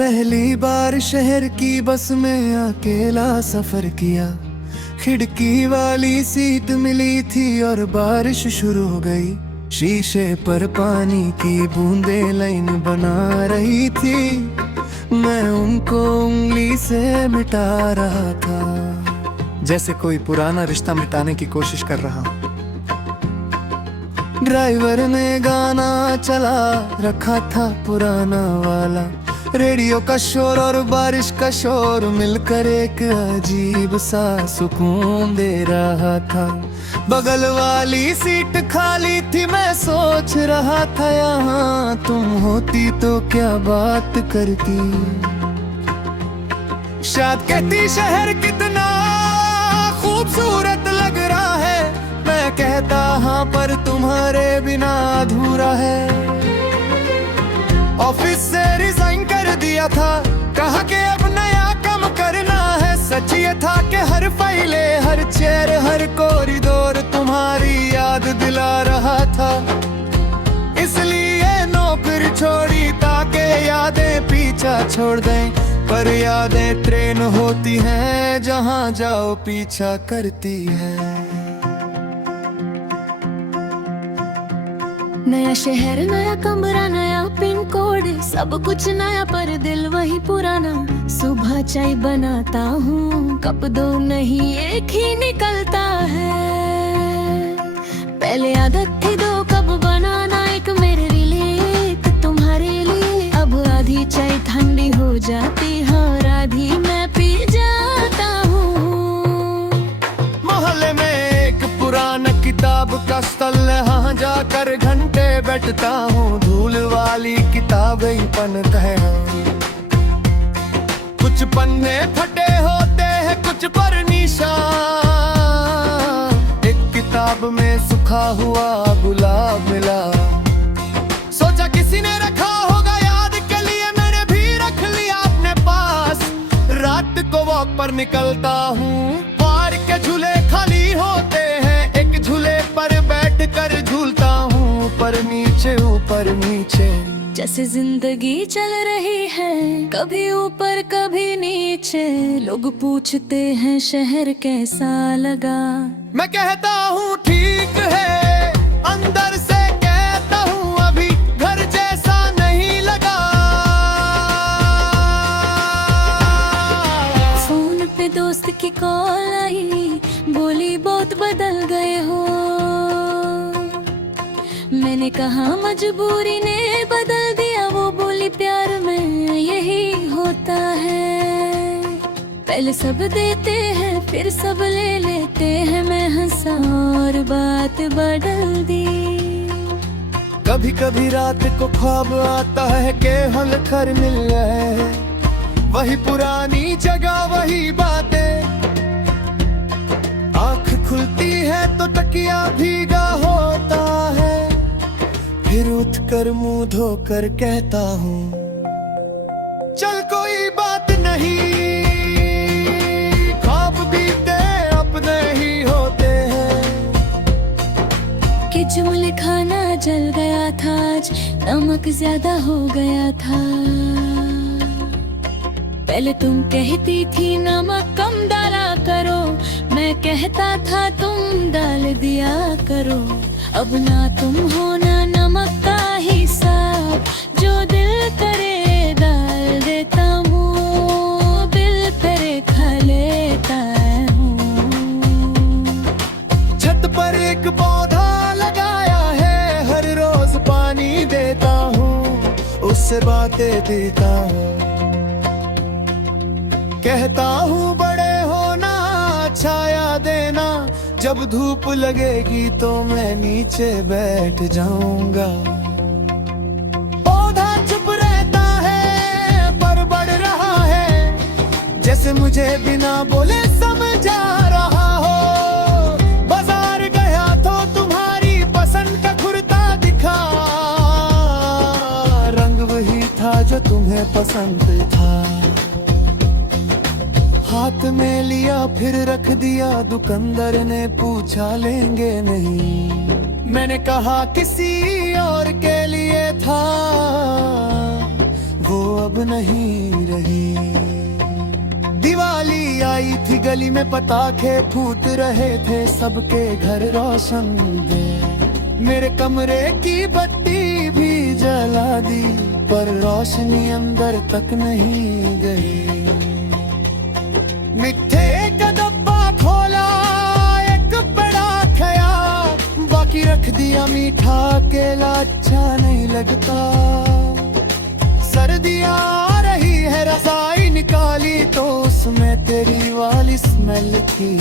पहली बार शहर की बस में अकेला सफर किया। खिड़की वाली सीट मिली थी और बारिश शुरू हो गई। शीशे पर पानी की बूंदें लाइन बना रही थी। मैं उनको उंगली से मिटा रहा था, जैसे कोई पुराना रिश्ता मिटाने की कोशिश कर रहा हूं। ड्राइवर ने गाना चला रखा था पुराना वाला। रेडियो का शोर और बारिश का शोर मिलकर एक अजीब सा सुकून दे रहा था। बगल वाली सीट खाली थी। मैं सोच रहा था यहाँ तुम होती तो क्या बात करती। शायद कहती शहर कितना खूबसूरत लग रहा है। मैं कहता हाँ पर तुम्हारे बिना अधूरा है। ऑफिस से रिजाइन कर दिया था, कहा कि अब नया काम करना है। सच ये था कि हर फाइले, हर चेयर, हर कॉरिडोर तुम्हारी याद दिला रहा था। इसलिए नौकरी छोड़ी ताकि यादें पीछा छोड़ दें। पर यादें ट्रेन होती हैं, जहां जाओ पीछा करती है। नया शहर, नया कमरा, नया पिन कोड, सब कुछ नया पर दिल वही पुराना। सुबह चाय बनाता हूँ, कप दो नहीं एक ही निकलता है। पहले आदत थी दो कप बनाना, एक मेरे लिए एक तुम्हारे लिए। अब आधी चाय ठंडी हो जाती है और आधी मैं पी जाता हूँ। मोहल्ले में एक पुराना किताब का स्टॉल है, वहाँ जाकर घंटे बैठता हूँ। धूल वाली किताबें ही पन्ने हैं, कुछ पन्ने फटे होते हैं, कुछ पर निशान। एक किताब में सूखा हुआ गुलाब मिला। सोचा किसी ने रखा होगा याद के लिए, मैंने भी रख लिया अपने पास। रात को वॉक पर निकलता हूँ, पार्क के झूले खाली होते हैं। एक झूले पर बैठ कर झूलता हूँ, ऊपर नीचे। जैसे जिंदगी चल रही है, कभी ऊपर कभी नीचे। लोग पूछते हैं शहर कैसा लगा। मैं कहता हूँ ठीक है, अंदर से कहता हूँ अभी घर जैसा नहीं लगा। फोन पे दोस्त की कॉल आई, बोली बहुत बदल गए हो। मैंने कहा मजबूरी ने बदल दिया। वो बोली प्यार में यही होता है। पहले सब देते हैं फिर सब ले लेते हैं। मैं हंसा और बात बदल दी। कभी कभी रात को ख्वाब आता है कि हम घर मिल गए। वही पुरानी जगह वही बातें। आँख खुलती है तो तकिया भीगा होता है। फिर उठकर मुंह धोकर कहता हूँ चल कोई बात नहीं। ख्वाब बीते अपने ही होते हैं। कि जुमले खाना जल गया था, आज नमक ज्यादा हो गया था। पहले तुम कहती थी नमक कम डाला करो, मैं कहता था तुम डाल दिया करो। अब ना तुम हो ना नमक का हिसाब, जो दिल करे डाल देता हूँ, बिल करे खा लेता हूँ। छत पर एक पौधा लगाया है, हर रोज पानी देता हूँ, उससे बातें देता हूँ। कहता हूँ बड़े होना, छाया देना। जब धूप लगेगी तो मैं नीचे बैठ जाऊंगा। पौधा चुप रहता है पर बढ़ रहा है, जैसे मुझे बिना बोले समझा रहा हो। बाजार गया तो तुम्हारी पसंद का कुर्ता दिखा। रंग वही था जो तुम्हें पसंद था। हाथ में लिया फिर रख दिया, दुकानदार ने पूछा लेंगे नहीं। मैंने कहा किसी और के लिए था। वो अब नहीं रही। दिवाली आई थी गली में पटाखे फूट रहे थे, सबके घर रोशन थे। मेरे कमरे की बत्ती भी जला दी, पर रोशनी अंदर तक नहीं गई। मिठे का डब्बा खोला, एक बड़ा खया, बाकी रख दिया मीठा केला, अच्छा नहीं लगता। सर्दियाँ आ रही है, रज़ाई निकाली तो उसमें तेरी वाली स्मेल थी।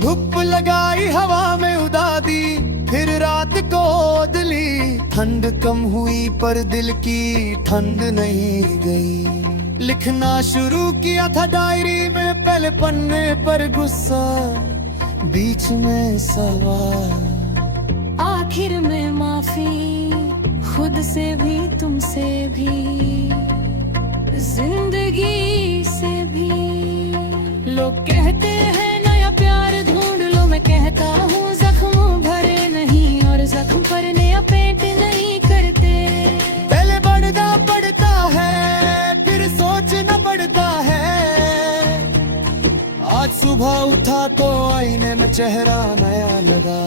धूप लगाई हवा में उड़ा दी, फिर रात को ओढ़ली। ठंड कम हुई पर दिल की ठंड नहीं गई। लिखना शुरू किया था डायरी में, पहले पन्ने पर गुस्सा, बीच में सवाल, आखिर में माफी, खुद से भी तुमसे भी, जिंदगी से भी। लोग कहते हैं नया प्यार ढूंढ लो, मैं कहता हूँ जख्म भरे नहीं, और जख्म पर नया पेंट नहीं करते। पहले बढ़ना पड़ता है, फिर सोचना पड़ता है। आज सुबह उठा तो आईने में चेहरा नया लगा,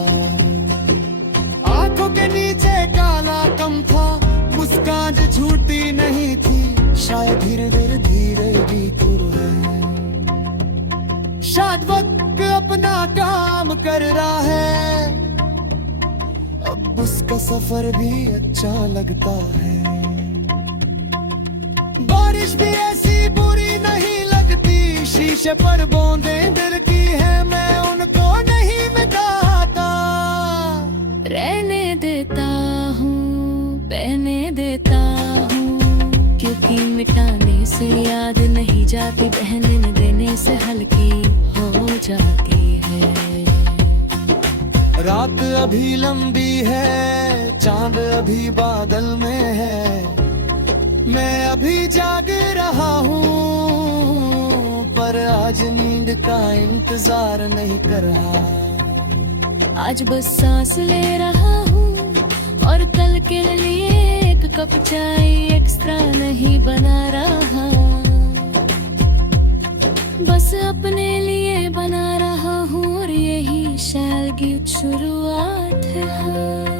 आंखों के नीचे काला कम था, मुस्कान जो झूठी नहीं थी। शायद धीरे धीरे धीरे भी दूर है, शायद वक्त अपना काम कर रहा है। अब उसका सफर भी अच्छा लगता है। बारिश भी ऐसी बुरी नहीं लगती, शीशे पर बूंदे दिल की है, मैं उनको नहीं मिटाता। रहने देता हूँ, बहने देता हूँ, क्योंकि मिटाने से याद नहीं जाती, बहने देने से हल्की हो जाती है। रात अभी लंबी है, चांद अभी बादल में है, मैं अभी जाग रहा हूँ, पर आज नींद का इंतजार नहीं कर रहा। आज बस सांस ले रहा हूँ, और कल के लिए एक कप चाय एक्स्ट्रा नहीं बना रहा। बस अपने लिए बना रहा हूँ, और यही शायद की शुरुआत है।